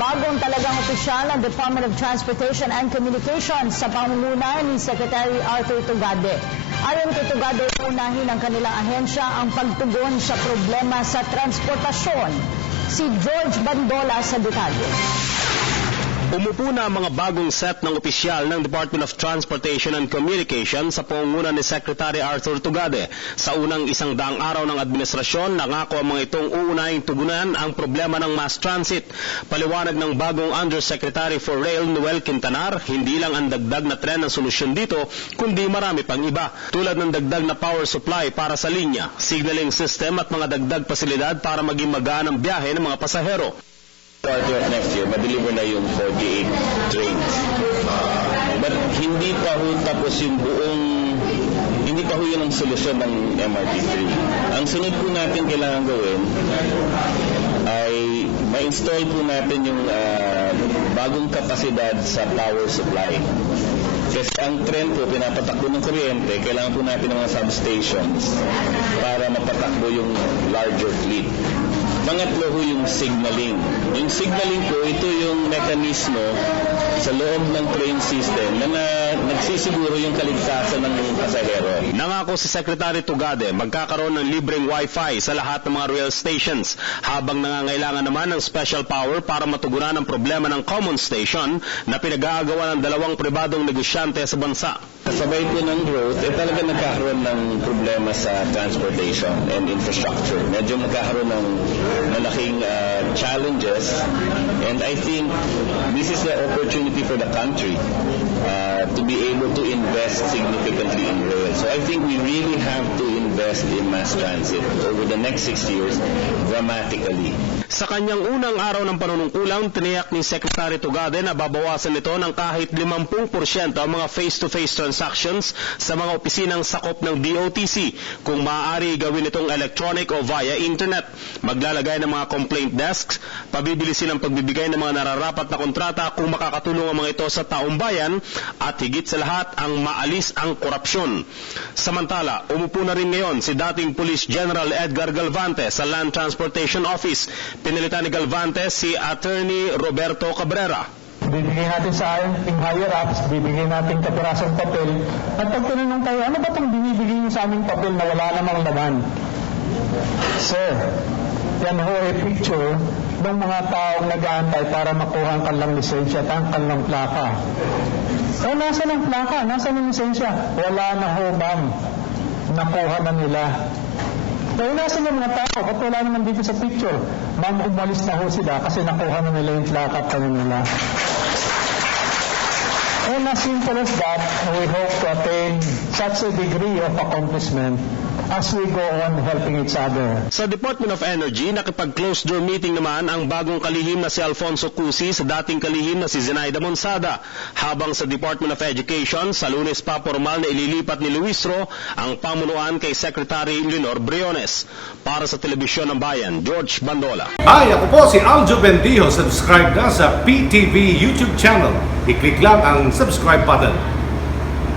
bagong talagang opisyal ng Department of Transportation and Communications sa pamumuno ni Secretary Arthur Tugade. Ayon kay Tugade, unahin ng kanilang ahensya ang pagtugon sa problema sa transportasyon. Si George Bandola sa detalye. Umupo na ang mga bagong set ng opisyal ng Department of Transportation and Communications sa pangunguna ni Secretary Arthur Tugade. Sa unang 100 araw ng administrasyon, nangako ang mga itong uunahing tugunan ang problema ng mass transit. Paliwanag ng bagong Undersecretary for Rail, Noel Quintanar, hindi lang ang dagdag na tren ang solusyon dito, kundi marami pang iba. Tulad ng dagdag na power supply para sa linya, signaling system at mga dagdag pasilidad para maging magaan ang biyahe ng mga pasahero. Quarter of next year, madeliver na yung 48 trains. But hindi pa ho tapos yung hindi pa ho yun ang solusyon ng MRT3. Ang sunod po natin kailangan gawin ay ma-install po natin yung bagong kapasidad sa power supply. Kasi ang tren po, pinapatakbo ng kuryente, kailangan po natin ng mga substations para mapatakbo yung larger fleet. Pangatlo ho yung signaling. Yung signaling po, ito yung mekanismo sa loob ng train system na nagsisiguro yung kaligtasan ng pasahero. Nangako si Secretary Tugade magkakaroon ng libreng Wi-Fi sa lahat ng mga rail stations, habang nangangailangan naman ng special power para matugunan ang problema ng common station na pinag-aagawan ng dalawang pribadong negosyante sa bansa. Kasabay po ng growth, talaga nagkakaroon ng problema sa transportation and infrastructure. Medyo nagkakaroon ng malaking challenges, and I think this is the opportunity for the country to be able to invest significantly in rail. So I think we really have to invest in mass transit over the next 6 years dramatically. Sa kanyang unang araw ng panunungkulan, tiniyak ni Secretary Tugade na babawasan nito ng kahit 50% ang mga face-to-face transactions sa mga opisinang sakop ng DOTC kung maaari gawin itong electronic o via internet. Maglalagay ng mga complaint desks, pabibilisin ang pagbibigay ng mga nararapat na kontrata kung makakatulong ang mga ito sa taong bayan, at higit sa lahat ang maalis ang korupsyon. Samantala, umupo na rin ngayon si dating Police General Edgar Galvante sa Land Transportation Office. Pinilitan ni Galvante si Attorney Roberto Cabrera. Bibigyan natin sa ating higher-ups, bibigyan natin kapirasong papel. At pag tinanong tayo, ano ba itong binibigay niyo sa aming papel na wala namang laman? Sir, yan ho ay picture ng mga taong nag-aantay para makuha ang kanilang lisensya at ang kanilang plaka. Nasa ng plaka? Nasa ng lisensya? Wala na ho, ma'am. Nakuha na nila. Kaya nasa ng mga tao, ba't wala naman dito sa picture? Ma'am, umalis na ho sila kasi nakuha na nila yung plaka pa nila. And as simple as that, we hope to attain such a degree of accomplishment as we go on helping each other. Sa Department of Energy, nakipag-close door meeting naman ang bagong kalihim na si Alfonso Cusi sa dating kalihim na si Zenaida Monsada. Habang sa Department of Education, sa Lunes pa formal na ililipat ni Luis Ro ang pamunuan kay Secretary Leonor Briones. Para sa Telebisyon ng Bayan, George Bandola. Hi, ako po si Aljo Bendijo. Subscribe na sa PTV YouTube channel. I-click lang ang subscribe button.